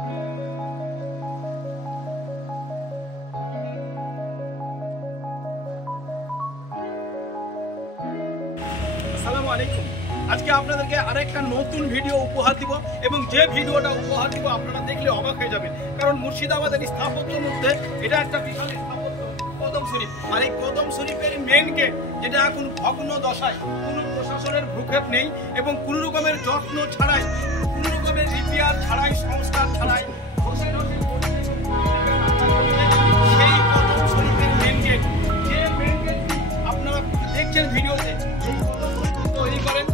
আসসালামু আলাইকুম। আজকে আপনাদেরকে আরেকটা নতুন ভিডিও উপহার দিব এবং যে ভিডিওটা উপহার দিব আপনারা দেখলে অবাক হয়ে যাবেন, কারণ মুর্শিদাবাদের স্থাপত্যের মধ্যে এটা একটা বিশাল স্থাপত্য কদম শরীফ। আর এই কদম শরীফের মেন গেট যেটা এখন ভগ্ন দশায়, কোনো প্রশাসনের ভ্রুক্ষেপ নেই এবং কোনো রকমের যত্ন ছাড়াই, কোনো রকমের রিপেয়ার ছাড়াই, সংস্কার ছাড়াই সেই কদম শরীফের মেন গেট, যে মেন গেটটি আপনারা দেখছেন ভিডিওতে, এই কদম শরীফ তৈরি করেন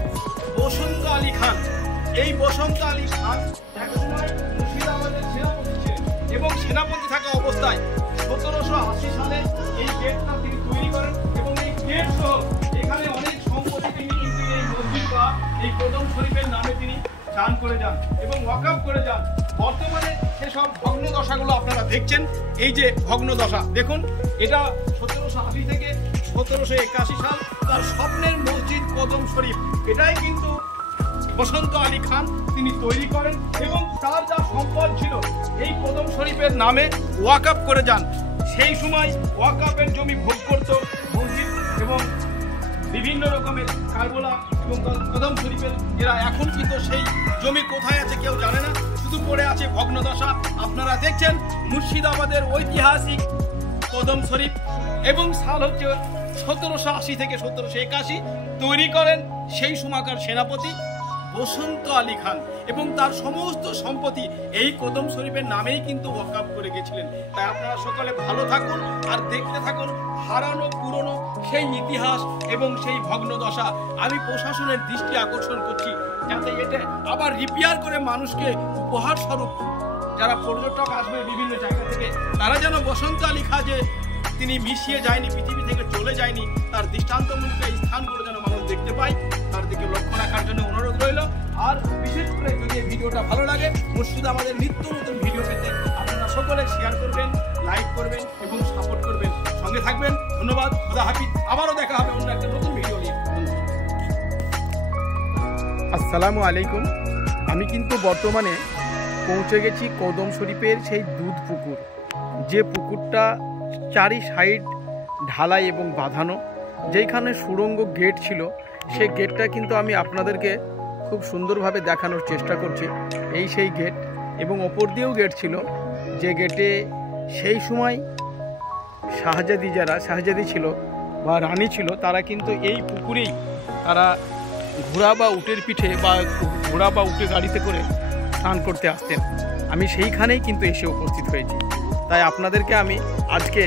বসন্ত আলী খান। এই বসন্ত আলী খান একসময় মুর্শিদাবাদের সেনাপতি ছিলেন এবং সেনাপতি থাকা অবস্থায় 1780 সালে এই গেটটা তিনি তৈরি করেন এবং এই গেট সহ এখানে অনেক সম্পত্তি তিনি কিন্তু এই মসজিদ বা এই কদম শরীফের নামে তিনি দান করে যান এবং ওয়াকফ করে যান। বর্তমানে সেসব ভগ্ন দশাগুলো আপনারা দেখছেন। এই যে ভগ্ন দশা দেখুন, এটা 1780 থেকে 1781 সাল তার স্বপ্নের মসজিদ কদম শরীফ, এটাই কিন্তু বসন্ত আলী খান তিনি তৈরি করেন এবং তার যা সম্পদ ছিল এই কদম শরীফের নামে ওয়াকফ করে যান। সেই সময় ওয়াকফের জমি ভোগ করত মসজিদ এবং বিভিন্ন রকমের কারবালা এবং কদম শরীফের এরা এখন কিন্তু সেই জমি কোথায় আছে কেউ জানে না, শুধু পড়ে আছে ভগ্নদশা। আপনারা দেখছেন মুর্শিদাবাদের ঐতিহাসিক কদম শরীফ এবং সাল হচ্ছে 1780 থেকে 1781, তৈরি করেন সেই সময়কার সেনাপতি বসন্ত আলী খান এবং তার সমস্ত সম্পত্তি এই কদম শরীফের নামেই কিন্তু ওয়াকফ করে গেছিলেন। তাই আপনারা সকলে ভালো থাকুন আর দেখতে থাকুন হারানো পুরনো সেই ইতিহাস এবং সেই ভগ্নদশা। আমি প্রশাসনের দৃষ্টি আকর্ষণ করছি যাতে এটা আবার রিপেয়ার করে মানুষকে উপহার স্বরূপ যারা পর্যটক আসবে বিভিন্ন জায়গা থেকে, তারা যেন বসন্ত আলী খান যে তিনি মিশিয়ে যায়নি, পৃথিবী থেকে চলে যায়নি, তার দৃষ্টান্তমূলক এই স্থানগুলো যেন মানুষ দেখতে পায়, তার দিকে লক্ষ্য রাখার জন্য অনুরোধ রইল। আর বিশেষ করে যদি এই ভিডিওটা ভালো লাগে, মুর্শিদাবাদের নিত্য নতুন ভিডিও পেতে আপনারা সকলে শেয়ার করবেন, লাইক করবেন এবং সাপোর্ট করবেন, সঙ্গে থাকবেন। ধন্যবাদ, খোদা হাফিজ। আবারও দেখা হবে অন্য একটা নতুন ভিডিও নিয়ে। আসসালামু আলাইকুম। আমি কিন্তু বর্তমানে পৌঁছে গেছি কদম শরীফের সেই দুধ পুকুর, যে পুকুরটা চারি সাইড ঢালাই এবং বাঁধানো, যেইখানে সুড়ঙ্গ গেট ছিল, সেই গেটটা কিন্তু আমি আপনাদেরকে খুব সুন্দরভাবে দেখানোর চেষ্টা করছি। এই সেই গেট এবং ওপর দিয়েও গেট ছিল, যে গেটে সেই সময় শাহজাদি ছিল বা রানী ছিল, তারা কিন্তু এই পুকুরেই তারা ঘোড়া বা উটের পিঠে বা ঘোড়া বা উটের গাড়িতে করে স্নান করতে আসতেন। আমি সেইখানেই কিন্তু এসে উপস্থিত হয়েছি। তাই আপনাদেরকে আমি আজকে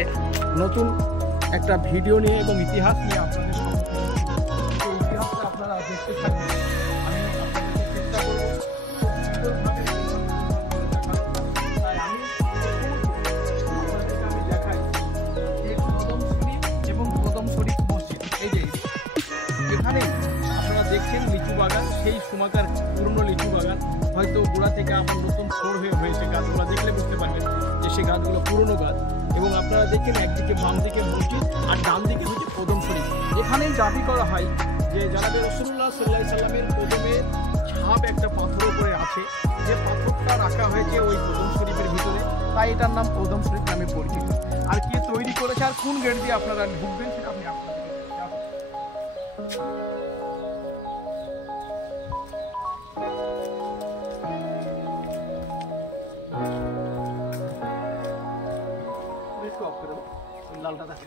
নতুন একটা ভিডিও নিয়ে এবং ইতিহাস নিয়ে আপনাদের সম্মুখে, ইতিহাসটা আপনারা দেখতে থাকবেন। আমি আপনাদেরকে চেষ্টা করব সুন্দরভাবে, তাই আমি দেখাই যে কদম শরীফ এবং কদম শরীফ মসজিদ। এই যে এখানেই আপনারা দেখছেন লিচু বাগান, সেই সময়কার পুরনো লিচু বাগান, হয়তো গোড়া থেকে আবার নতুন ফোর হয়েছে। গাছগুলো দেখলে বুঝতে পারবেন যে সেই গাছগুলো পুরনো গাছ। এবং আপনারা দেখছেন একদিকে বাম দিকে মসজিদ আর ডান দিকে হচ্ছে কদম শরীফ। এখানেই দাবি করা হয় যে জনাবে রাসূলুল্লাহ সাল্লাল্লাহু আলাইহি সাল্লামের কদমের ছাপ একটা পাথর উপরে আছে, যে পাথরটা রাখা হয়েছে ওই কদম শরীফের ভিতরে, তাই এটার নাম কদম শরীফ নামে পরিচিত। আর কে তৈরি করেছে আর কোন গেট দিয়ে আপনারা ঢুকবেন সেটা আমি আপনাদেরকে দেখাবো। লালটা দেখা